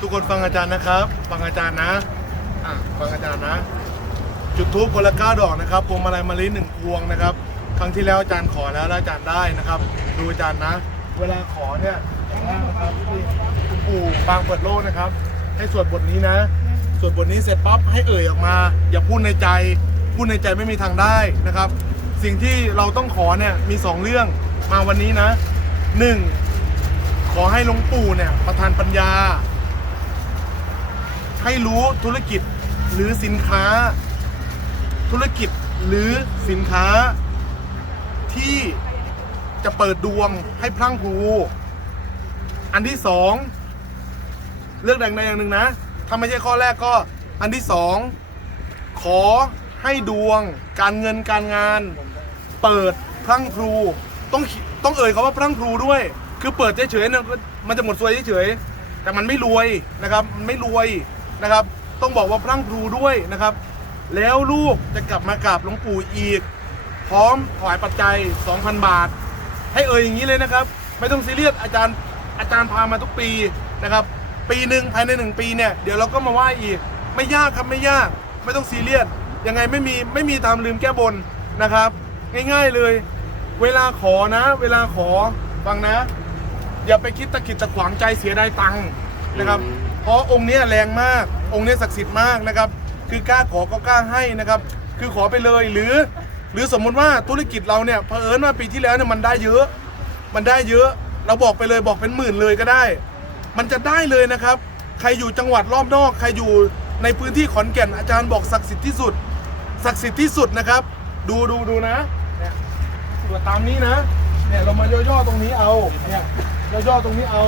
ทุกคนฟังอาจารย์นะครับ ฟังอาจารย์นะอะฟังอาจารย์นะ จุดทูบคนละเก้าดอกนะครับพวงมาลัยมะลิหนึ่งพวงนะครับ ครั้งที่แล้วอาจารย์ขอแล้วแล้วอาจารย์ได้นะครับ ดูอาจารย์นะ เวลาขอเนี่ยอย่างแรกนะครับนี่คุณปู่ปางเปิดโลกนะครับ ให้สวดบทนี้นะ สวดบทนี้เสร็จปั๊บให้เอ่ยออกมา อย่าพูดในใจ พูดในใจไม่มีทางได้นะครับ สิ่งที่เราต้องขอเนี่ยมีสองเรื่องมาวันนี้นะหนึ่งขอให้หลวงปู่เนี่ยประทานปัญญา ให้รู้ธุรกิจหรือสินค้า ธุรกิจหรือสินค้า ที่จะเปิดดวงให้พลั่งพรูอันที่สองเลือกแดงใดอย่างหนึ่งนะ ถ้าไม่ใช่ข้อแรกก็อันที่สองขอให้ดวง การเงินการงาน เปิดพลั่งพรูต้องต้องเอ่ยคาว่าพลั่งพรูด้วย คือเปิดเฉยๆเฉยมันจะหมดซวยเฉยๆแต่มันไม่รวยนะครับมันไม่รวย นะครับ ต้องบอกว่าพลั่งพรูด้วยนะครับ แล้วลูกจะกลับมากราบหลวงปู่อีก พร้อมถวายปัจจัย 2,000 บาท ให้เอ่ยอย่างนี้เลยนะครับ ไม่ต้องซีเรียสอาจารย์อาจารย์พามาทุกปีนะครับ ปีหนึ่งภายในหนึ่งปีเนี่ยเดี๋ยวเราก็มาไหว้อีก ไม่ยากครับไม่ยาก ไม่ต้องซีเรียสยังไงไม่มีไม่มีตามลืมแก้บนนะครับ ง่ายๆเลย เวลาขอนะ เวลาขอฟังนะ อย่าไปคิดตะขิดตะขวางใจเสียดายตังค์ นะครับ เพราะองค์เนี้ยแรงมาก องค์เนี้ยศักดิ์สิทธิ์มากนะครับ คือกล้าขอก็กล้าให้นะครับ คือขอไปเลยหรือ หรือสมมุติว่าธุรกิจเราเนี่ยเผอิญว่าปีที่แล้วเนี่ยมันได้เยอะ มันได้เยอะ เราบอกไปเลยบอกเป็นหมื่นเลยก็ได้ มันจะได้เลยนะครับ ใครอยู่จังหวัดรอบนอก ใครอยู่ในพื้นที่ขอนแก่นอาจารย์บอกศักดิ์สิทธิ์ที่สุด ศักดิ์สิทธิ์ที่สุดนะครับ ดูดูดูนะเนี่ยตรวจตามนี้นะ เนี่ยเรามาย่อๆตรงนี้เอา เนี่ยย่อๆตรงนี้เอา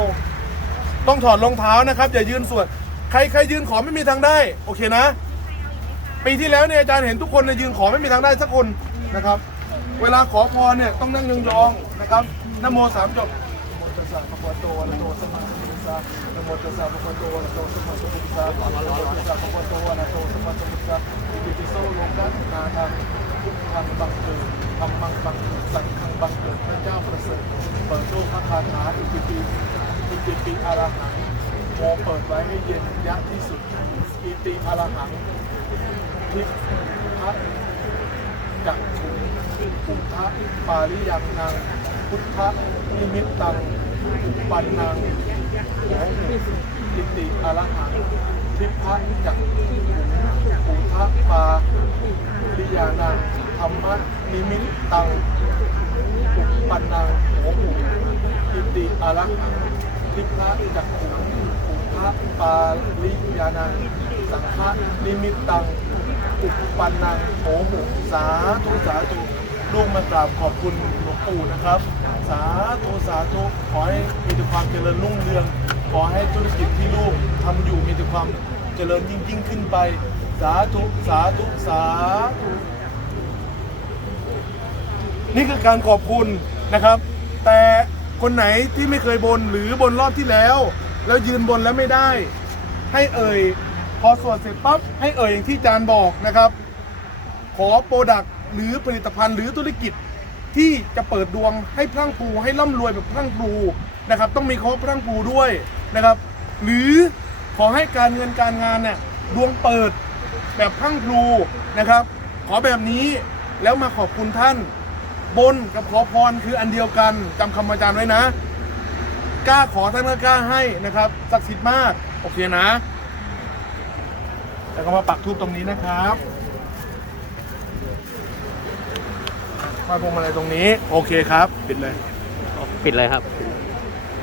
ต้องถอดรองเท้านะครับ อย่ายืนสวดใครใครยืนขอไม่มีทางได้ โอเคนะ ปีที่แล้วเนี่ยอาจารย์เห็นทุกคนเนี่ยยืนขอไม่มีทางได้สักคนนะครับ เวลาขอพรเนี่ยต้องนั่งยองๆนะครับนโมสามจบโมตัสสะภะคะวะโตอะระหะโตสัมมาสัมพุทธัสสะนะโมตัสสะภะคะวะโตอะระหะโตสัมมาสัมพุทธัสสะนะโมตัสสะภะคะวะโตอะระหะโตสัมมาสัมพุทธัสสะอิติปิโสโลกัสนาทังพุทธังบังเกิดธรรมังบังเกิดสังฆังบังเกิดพระเจ้าประเสริฐเปิดโลกพระคาถาอิติปิ อิติอรหังโมเปิดไว้ให้เย็นยะที่สุดอิติอรหังทิพพะจักขุพุทธะปาริยังนางพุทธะนิมิตตังปันนางโหอิติอรหังทิพพะจักขุพุทธะปาริยานังธรรมะนิมิตตังปันนังโหอิติอรหัง ทิพระจักขุพุทธะปาริยานังสังฆะนิมิตตังอุปปันนังโหหุสาธุสาธุลูกมากราบขอบคุณหลวงปู่นะครับ สาธุสาธุขอให้มีแต่ความเจริญรุ่งเรือง ขอให้ธุรกิจที่ลูกทำอยู่มีแต่ความเจริญยิ่งยิ่งขึ้นไป สาธุสาธุสาธุนี่คือการขอบคุณนะครับ แต่ คนไหนที่ไม่เคยบนหรือบนรอบที่แล้ว แล้วยืนบนแล้วไม่ได้ ให้เอ่ย พอสวดเสร็จปั๊บให้เอ่ยอย่างที่อาจารย์บอกนะครับ ขอโปรดักต์หรือผลิตภัณฑ์หรือธุรกิจที่จะเปิดดวงให้พรั่งพูให้ร่ำรวยแบบพรั่งพูนะครับ ต้องมีคำว่าพรั่งพูด้วยนะครับ หรือขอให้การเงินการงานเนี่ยดวงเปิดแบบพรั่งพูนะครับ ขอแบบนี้แล้วมาขอบคุณท่าน บนกับขอพรคืออันเดียวกันจำคำอาจารย์ไว้นะ กล้าขอท่านก็กล้าให้นะครับศักดิ์สิทธิ์มาก โอเคนะ แล้วก็มาปักทูบตรงนี้นะครับมาพวงมาลัยตรงนี้ โอเคครับ ปิดเลย ปิดเลยครับ